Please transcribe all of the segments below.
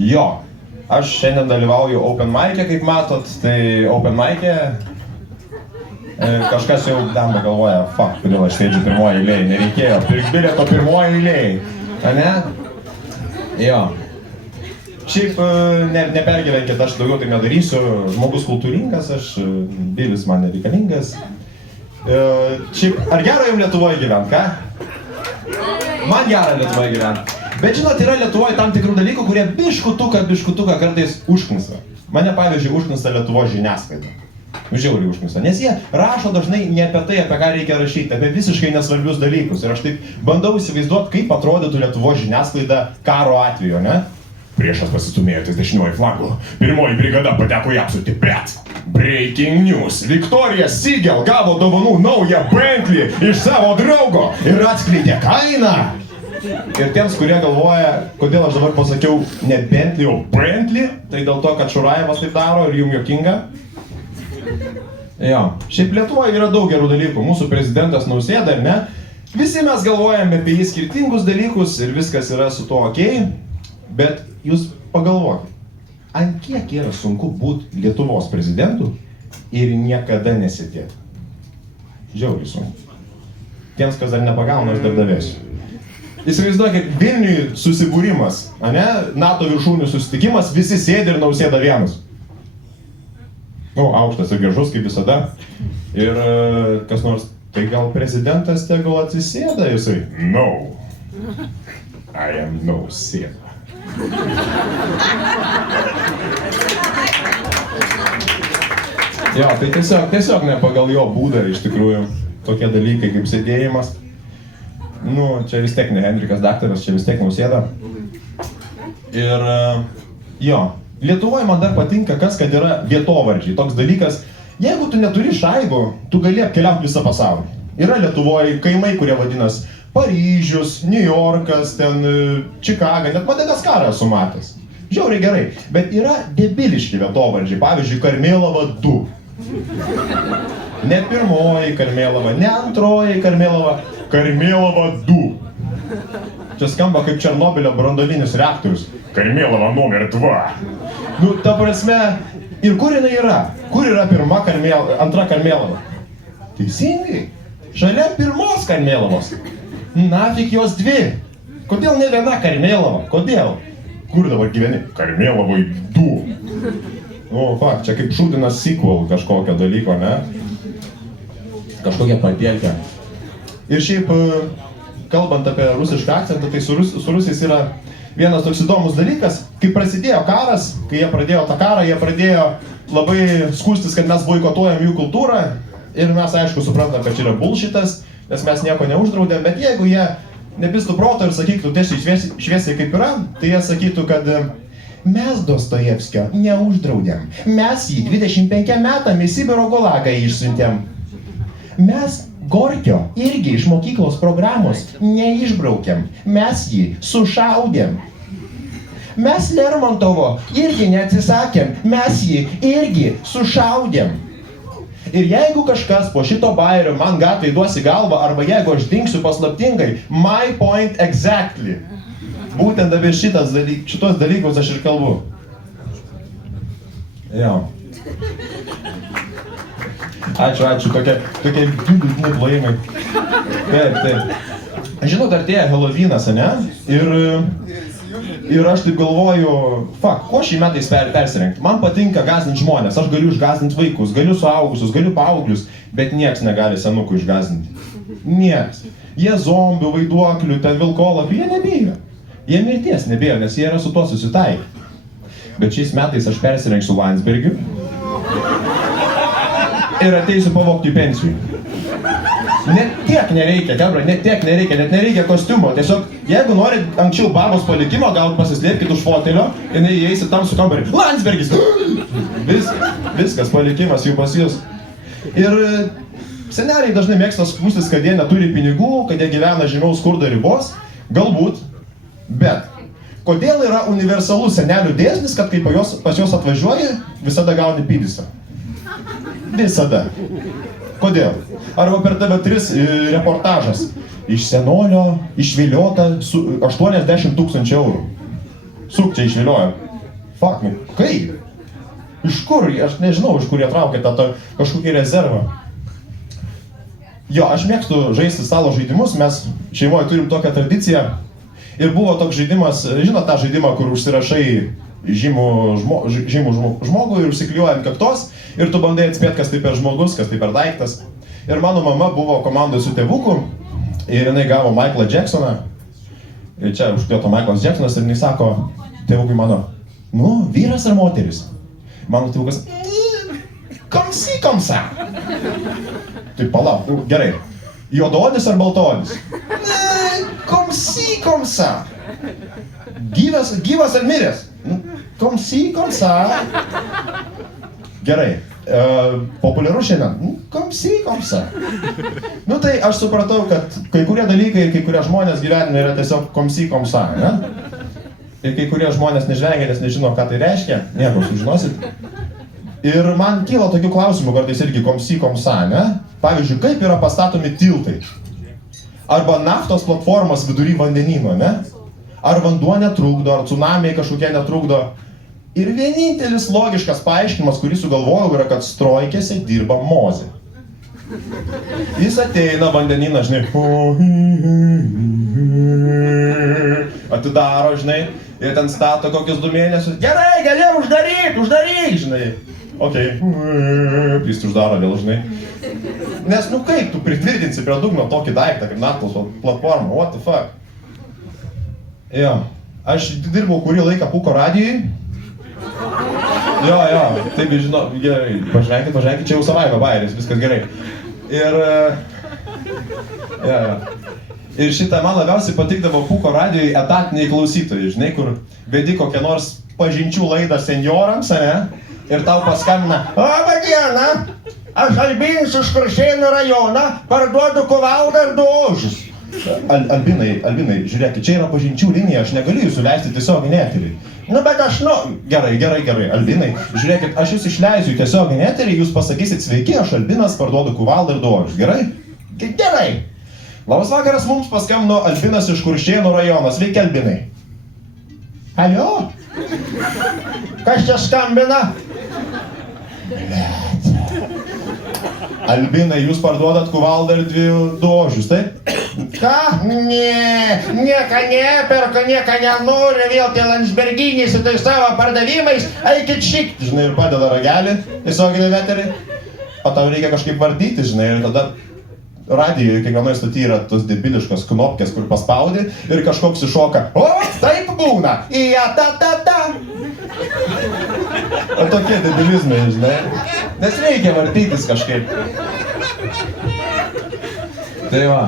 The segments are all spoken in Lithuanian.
Jo, aš šiandien dalyvauju Open Mic'e, kaip matot, tai Open Mic'e kažkas jau dambe galvoja, fuck, kodėl aš sėdžiu pirmoje eilėje, nereikėjo pirkti bilieto pirmoje eilėje, ane? Jo. Šiaip nepergyvenkit, aš daugiau tai nedarysiu, žmogus kultūringas, bilis man nereikalingas. Šiaip, ar gero jums Lietuvoje gyvent, ką? Man gera Lietuvoje gyvent. Bet žinot, yra Lietuvoje tam tikrų dalykų, kurie biškutuką kartais užknisa. Mane, pavyzdžiui, užknisa Lietuvos žiniasklaida. Žiauriai užknisa. Nes jie rašo dažnai ne apie tai, apie ką reikia rašyti, apie visiškai nesvarbius dalykus. Ir aš taip bandau įsivaizduoti, kaip atrodytų Lietuvos žiniasklaida karo atveju, ne? Priešas pasistumėjo ties dešiniuoju flangu. Pirmoji brigada pateko į apsuptį. Bet breaking news. Victoria Seagull gavo dovanų naują Bentley iš savo draugo ir atskleidė kainą. Ir tiems, kurie galvoja, kodėl aš dabar pasakiau ne Bentley, o Bentley, tai dėl to, kad Šurajevas taip daro ir jums juokinga. Jo, šiaip Lietuvoje yra daug gerų dalykų. Mūsų prezidentas Nausėda, ne? Visi mes galvojame apie jį skirtingus dalykus ir viskas yra su to okei. Bet jūs pagalvokite, ant kiek yra sunku būti Lietuvos prezidentu ir niekada nesėdėti? Žiauriai sunku. Tiems, kas dar nepagauna, aš dar davėsiu. Įsivaizduokit, Vilniui susibūrimas, ane? NATO viršūnių susitikimas, visi sėdi ir Nausėda vienas. Aukštas ir gražus, kaip visada. Ir kas nors, tai gal prezidentas tegul atsisėda, jisai, no, I am Nausėda. Jo, tai tiesiog ne pagal jo būdą iš tikrųjų tokie dalykai kaip sėdėjimas. Nu, čia vis tiek ne Henrikas daktaras, čia vis tiek Nausėda. Ir jo, Lietuvoje man dar patinka kas, kad yra vietovardžiai. Toks dalykas, jeigu tu neturi šaibų, tu gali apkeliauti visą pasaulį. Yra Lietuvoje kaimai, kurie vadinas Paryžius, New Yorkas, ten Čikaga, net Madagaskarą esu matęs. Žiauriai gerai, bet yra debiliški vietovardžiai, pavyzdžiui, Karmėlava 2. Ne pirmoji Karmėlava, ne antroji Karmėlava, Karmėlava 2. Čia skamba kaip Černobylio branduolinis reaktorius. Karmėlava numer 2. Nu, ta prasme, ir kur jinai yra? Kur yra antra Karmėlava? Teisingai, šalia pirmos Karmėlavos. Nafik jos dvi. Kodėl ne viena Karmėlava? Kodėl? Kur dabar gyveni? Karmėlavoj 2. O, fuck, čia kaip šūdinas sequel kažkokio dalyko, ne? Kažkokia padėlkė. Ir šiaip, kalbant apie rusišką akcentą, tai su rusais yra vienas toks įdomus dalykas. Kai prasidėjo karas, kai jie pradėjo tą karą, jie pradėjo labai skųstis, kad mes boikotuojam jų kultūrą. Ir mes, aišku, suprantam, kad čia yra bullshitas, nes mes nieko neuždraudėm, bet jeigu jie nepistų proto ir sakytų tiesiai šviesiai kaip yra, tai jie sakytų, kad mes Dostojevskio neuždraudėm, mes jį 25 metam į Sibiro gulagą išsiuntėm. Mes Gorkio irgi iš mokyklos programos neišbraukėm, mes jį sušaudėm. Mes Lermontovo irgi neatsisakėm, mes jį irgi sušaudėm. Ir jeigu kažkas po šito bajerio man gatvėj duos į galvą, arba jeigu aš dingsiu paslaptingai, my point exactly. Būtent apie šitos dalykus aš ir kalbu. Jo. Ačiū, tokie liūdni plojimai. Taip. Žinot, artėja Helovynas, ane? Ir aš taip galvoju, ko šį metais persirengti? Man patinka gąsdinti žmonės, aš galiu išgąsdinti vaikus, galiu suaugusius, galiu paauglius, bet nieks negali senukų išgąsdinti. Nieks. Jie zombių, vaiduoklių, ten vilkolapių, jie nebijo. Jie mirties nebijo, nes jie yra su tuo susitaikę. Bet šiais metais aš persirengsiu Landsbergiu ir ateisiu pavogti pensijų. Net tiek nereikia, net nereikia kostiumo. Tiesiog, jeigu norit anksčiau babos palikimo, gal pasislėpkit už fotelio, jinai įeis į tamsų kambarį. Landsbergis! Viskas, palikimas jų pas jūs. Ir seneliai dažnai mėgsta skųstis, kad jie neturi pinigų, kad jie gyvena žemiaus skurdo ribos. Galbūt, bet kodėl yra universalus senelių dėsnis, kad kai pas juos atvažiuoji, visada gauni pydisą? Visada. Kodėl? Arba per TV3 reportažas. Iš senolio išviliota 80 000 eurų. Sukčiai išviliojo. fuck, nu kaip? Iš kur? Aš nežinau, iš kur jie traukė tą kažkokį rezervą. Jo, aš mėgstu žaisti stalo žaidimus, mes šeimoje turim tokią tradiciją. Ir buvo toks žaidimas, žinot tą žaidimą, kur užsirašai žymų žmogų ir užsiklijuoja ant kaktos ir tu bandai atspėti, kas tai per žmogus, kas tai per daiktas. Ir mano mama buvo komandoje su tėvuku ir jinai gavo Michaelą Jacksoną. Ir čia užkliuoto Michaelas Jacksonas ir jinai sako tėvukui mano, nu, vyras ar moteris? Mano tėvukas, komsa. Tai palauk, nu, gerai. Juodaodis ar baltaodis? Komsa. Gyvas ar miręs? Komsa. Gerai. Populiaru šiandien? Komsa. Nu tai aš supratau, kad kai kurie dalykai ir kai kurie žmonės gyvenime yra tiesiog komsa, ne? Ir kai kurie žmonės nežvengia, nes nežino, ką tai reiškia, nieko sužinosit. Ir man kyla tokių klausimų, kartais irgi komsa, ne? Pavyzdžiui, kaip yra pastatomi tiltai? Arba naftos platformos vidury vandenyno, ne? Ar vanduo netrukdo, ar tsunamiai kažkokie netrukdo. Ir vienintelis logiškas paaiškinimas, kurį sugalvojau, yra, kad strojkėse dirba Mozė. Jis ateina vandenyną, žinai, atidaro, žinai, ir ten stato kokius 2 mėnesius. Gerai, gali uždaryk, žinai. Okei, jis uždaro vėl, žinai. Nes, nu kaip tu pritvirtinsi prie dugno tokį daiktą, kaip naftos platformą, what the fuck? Jo, aš dirbau kurį laiką Pūko radijui. Jo, taip, žinau, gerai, pažiūrėkit, čia jau savaime bairis, viskas gerai. Ir šitą man labiausiai patikdavo Pūko radijui etatiniai klausytojai, žinai, kur vedi kokią nors pažinčių laidą senjorams, ne? Ir tau paskambina, laba diena, aš Albinis iš Kuršėnų rajoną, parduodu kuvaldą ir 2 ožius. Albinai, žiūrėkit, čia yra pažinčių linija, aš negaliu jūsų leisti tiesioginį eterį. Nu, bet aš, gerai, Albinai, žiūrėkit, aš jūs išleisiu į tiesioginį eterį, jūs pasakysit, sveiki, aš Albinas, parduodu kuvaldą ir 2 ožius, gerai? Gerai. Labas vakaras, mums paskambino Albinas iš Kuršėnų rajono, sveiki, Albinai. Alio? Kas čia skambina? Albinai, jūs parduodat kuvaldą ir 2 ožius, taip? Ką? Nieko neperka, nieko nenori, vėl tie Landsberginiai su tai savo pardavimais, eikit šikt. Žinai, ir padeda ragelį, tiesioginį eterį, o tau reikia kažkaip vardyti, žinai, ir tada radijoje kiekvienoje stotyje yra tos debiliškos knopkės, kur paspaudi ir kažkoks iššoka, o, taip būna, ta. O tokie debilizmai, žinai, nes reikia vartytis kažkaip. Tai va.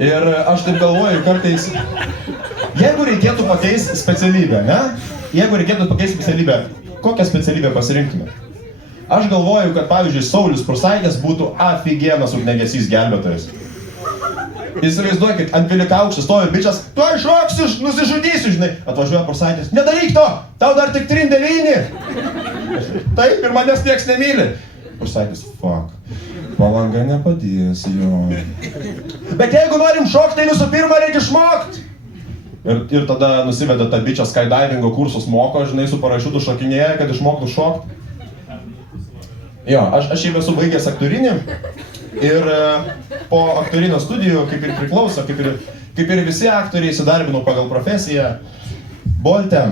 Ir aš taip galvoju kartais, jeigu reikėtų pakeisti specialybę, ne? Kokią specialybę pasirinktume? Aš galvoju, kad pavyzdžiui Saulius Prūsaitis būtų afigienas ugniagesys gelbėtojas. Įsivaizduokit, ant Vilikaukščio stovi bičias, tu išroksiu, nusižudysiu, žinai. Atvažiuoja Prūsaitis, nedaryk to, tau dar tik 39. Taip, ir manęs nieks nemyli. Prūsaitis, fuck, Palanga nepadės, jo. Bet jeigu norim šokti, tai visų pirma reikia išmokti. Ir tada nusiveda tą bičią skydivingo kursus moko, žinai, su parašiutu šokinėja, kad išmoktų šokti. Jo, aš šiaip esu baigęs aktorinį ir po aktorinio studijų, kaip ir priklauso, kaip ir visi aktoriai, įsidarbinau pagal profesiją Bolte.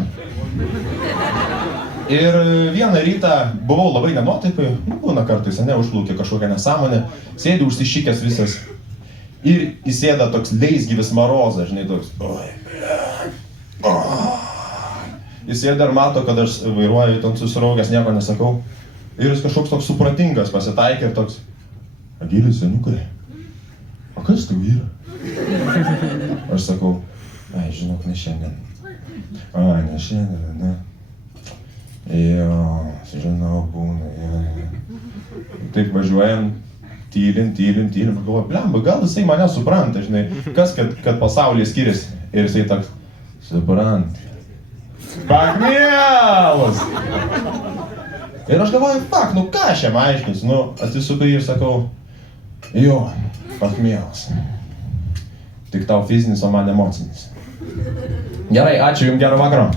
Ir vieną rytą buvau labai nenuotaikoj, būna kartais, ne, užplaukė kažkokią nesąmonę, sėdi užsišykęs visas ir įsėda toks leisgyvis Marozas, žinai, toks, įsėda ir mato, kad aš vairuoju, ten susiraugęs, nieko nesakau. Ir jis kažkoks toks supratingas pasitaikė ir toks, Agili, senukai, o kas tau yra? Aš sakau, žinok, ne šiandien. Ne šiandien, ne. Jo, žinau, būna. Taip važiuojam, tylim, galvoju, blemba, gal jisai mane supranta, žinai, kas, kad pasaulyje skiriasi. Ir jisai toks, supranta. Pakmėlas! Ir aš galvoju, fuck, nu ką aš jam aiškinsiu, atsisuku ir sakau, jo, pakmėlas. Tik tau fizinis, o man emocinis. Gerai, ačiū jums, gero vakaro.